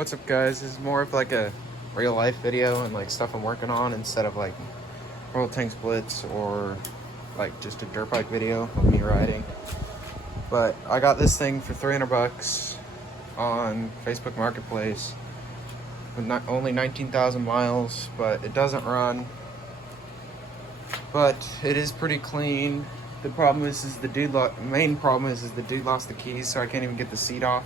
What's up, guys? This is more of like a real life video and like stuff I'm working on instead of like roll tank splits or like just a dirt bike video of me riding. But I got this thing for 300 bucks on Facebook Marketplace with only 19,000 miles, but it doesn't run. But it is pretty clean. The problem is the main problem is the dude lost the keys, so I can't even get the seat off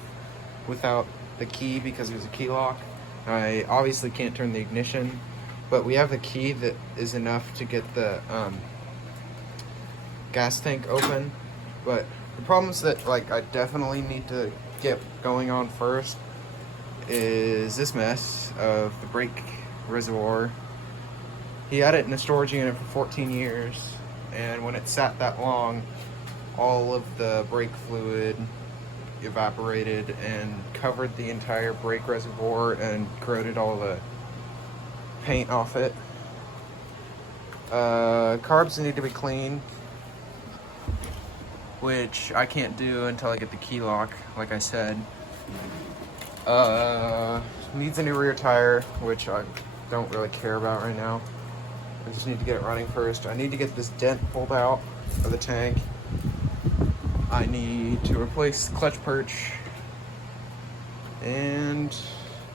without the key because there's a key lock. I obviously can't turn the ignition, but we have a key that is enough to get the gas tank open. But the problems that like I definitely need to get going on first is this mess of the brake reservoir. He had it in a storage unit for 14 years, and when it sat that long, all of the brake fluid evaporated and covered the entire brake reservoir and corroded all the paint off it. Carbs need to be clean, which I can't do until I get the key lock, like I said. Needs a new rear tire, which I don't really care about right now. I just need to get it running first. I need to get this dent pulled out of the tank. I need to replace the clutch perch. And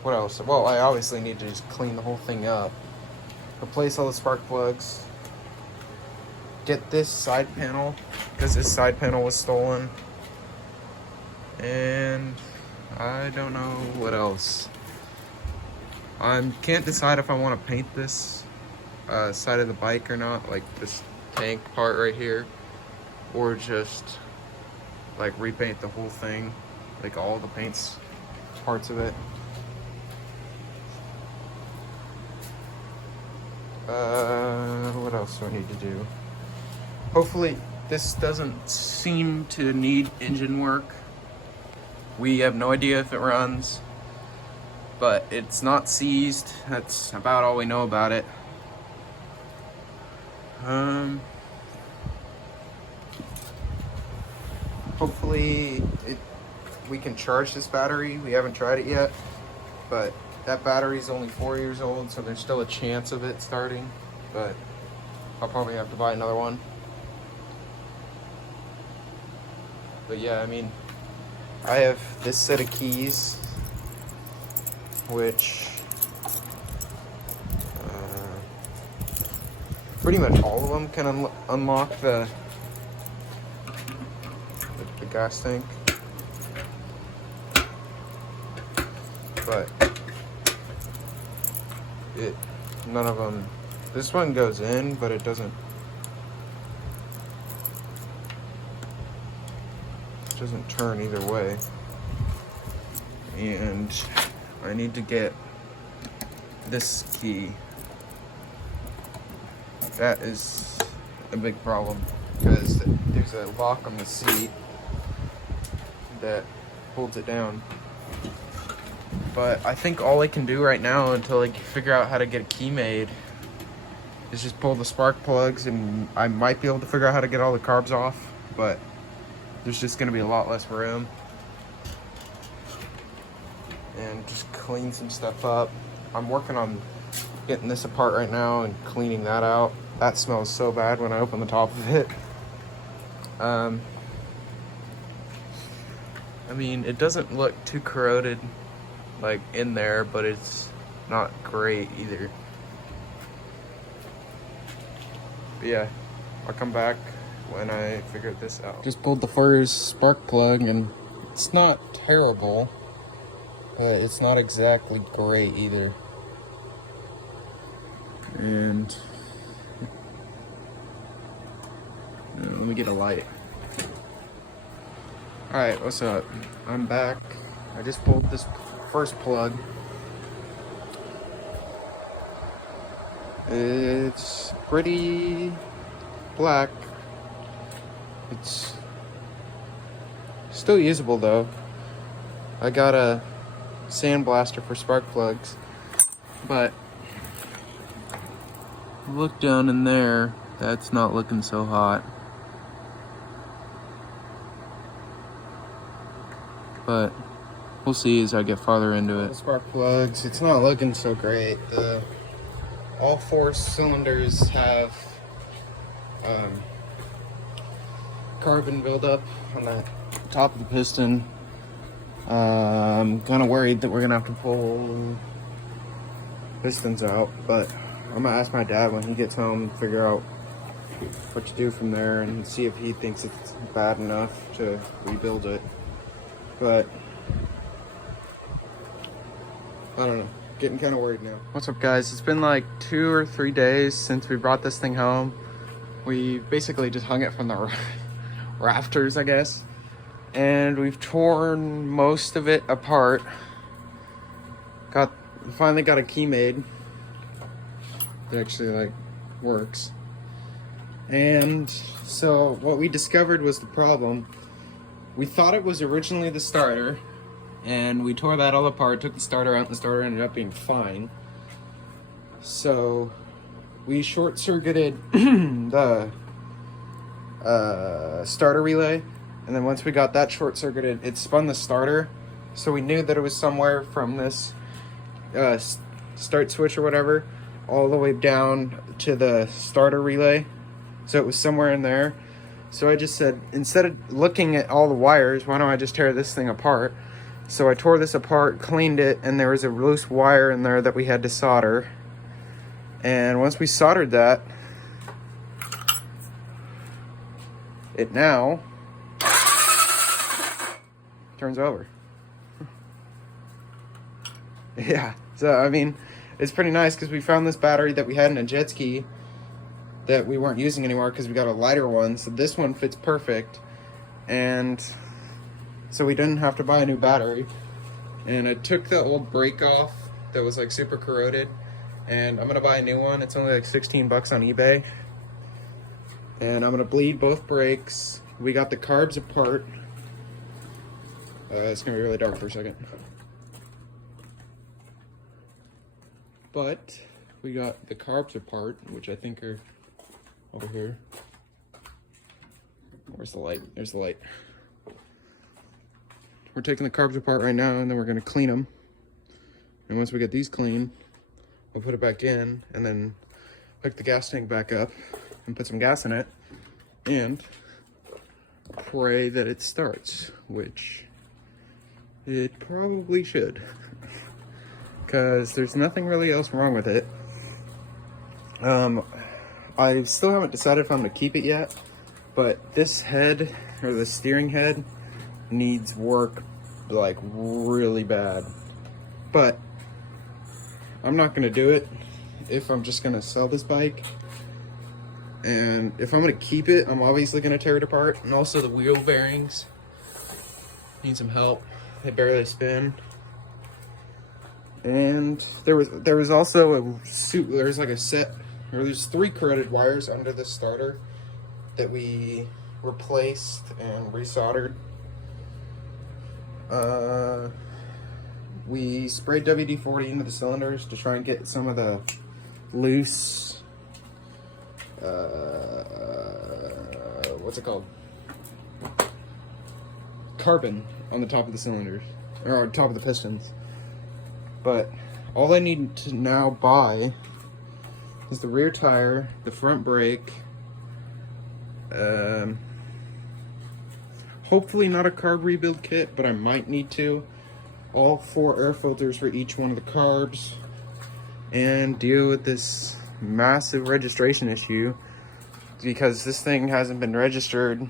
what else? Well, I obviously need to just clean the whole thing up. Replace all the spark plugs. Get this side panel, because this side panel was stolen. And I don't know what else. I can't decide if I want to paint this side of the bike or not, like this tank part right here, or just like repaint the whole thing, like all the parts of it. What else do I need to do? Hopefully this doesn't seem to need engine work. We have no idea if it runs, but it's not seized. That's about all we know about it. Hopefully we can charge this battery. We haven't tried it yet, but that battery is only 4 years old, so there's still a chance of it starting, but I'll probably have to buy another one. But yeah, I mean, I have this set of keys, which pretty much all of them can unlock the gas tank, but none of them. This one goes in, but it doesn't turn either way. And I need to get this key. That is a big problem because there's a lock on the seat that holds it down. But I think all I can do right now until I figure out how to get a key made is just pull the spark plugs, and I might be able to figure out how to get all the carbs off, but there's just gonna be a lot less room. And just clean some stuff up. I'm working on getting this apart right now and cleaning that out. That smells so bad when I open the top of it. I mean, it doesn't look too corroded like in there, but it's not great either. But yeah, I'll come back when I figure this out. Just pulled the first spark plug, and it's not terrible, but it's not exactly great either. And let me get a light. Alright, what's up? I'm back. I just pulled this first plug. It's pretty black. It's still usable though. I got a sandblaster for spark plugs, but look down in there, that's not looking so hot. But We'll see as I get farther into it. Spark plugs, it's not looking so great. All 4 cylinders have carbon buildup on the top of the piston. I'm kind of worried that we're gonna have to pull pistons out, but I'm gonna ask my dad when he gets home, figure out what to do from there and see if he thinks it's bad enough to rebuild it. But I don't know, getting kind of worried now. What's up, guys? It's been like 2 or 3 days since we brought this thing home. We basically just hung it from the rafters, I guess, and we've torn most of it apart. Finally got a key made that actually like works. And so what we discovered was the problem. We thought it was originally the starter, and we tore that all apart, took the starter out, and the starter ended up being fine. So we short-circuited the starter relay, and then once we got that short-circuited, it spun the starter. So we knew that it was somewhere from this start switch or whatever all the way down to the starter relay. So it was somewhere in there. So I just said, instead of looking at all the wires, why don't I just tear this thing apart? So I tore this apart, cleaned it, and there was a loose wire in there that we had to solder. And once we soldered that, it now turns over. Yeah, so I mean, it's pretty nice because we found this battery that we had in a jet ski that we weren't using anymore because we got a lighter one. So this one fits perfect, and so we didn't have to buy a new battery. And I took the old brake off that was like super corroded, and I'm gonna buy a new one. It's only like 16 bucks on eBay, and I'm gonna bleed both brakes. We got the carbs apart. It's gonna be really dark for a second. But we got the carbs apart, which I think are over here. Where's the light? There's the light. We're taking the carbs apart right now, and then we're gonna clean them. And once we get these clean, we'll put it back in, and then hook the gas tank back up and put some gas in it, and pray that it starts, which it probably should. Because there's nothing really else wrong with it. I still haven't decided if I'm gonna keep it yet, but this head, or the steering head, needs work like really bad. But I'm not gonna do it if I'm just gonna sell this bike. And if I'm gonna keep it, I'm obviously gonna tear it apart. And also the wheel bearings need some help. They barely spin. And there was also there's like a set, or there's 3 corroded wires under the starter that we replaced and resoldered. We sprayed WD-40 into the cylinders to try and get some of the loose what's it called, carbon on the top of the cylinders, or on top of the pistons. But all I need to now buy is the rear tire, the front brake, hopefully not a carb rebuild kit, but I might need to, all 4 air filters for each one of the carbs, and deal with this massive registration issue because this thing hasn't been registered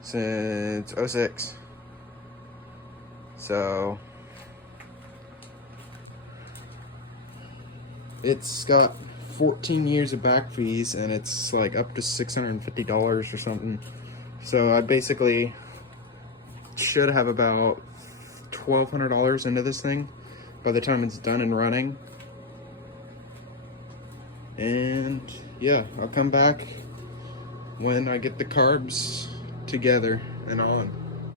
since 06. So it's got 14 years of back fees, and it's like up to $650 or something. So I basically should have about $1,200 into this thing by the time it's done and running. And yeah, I'll come back when I get the carbs together and on.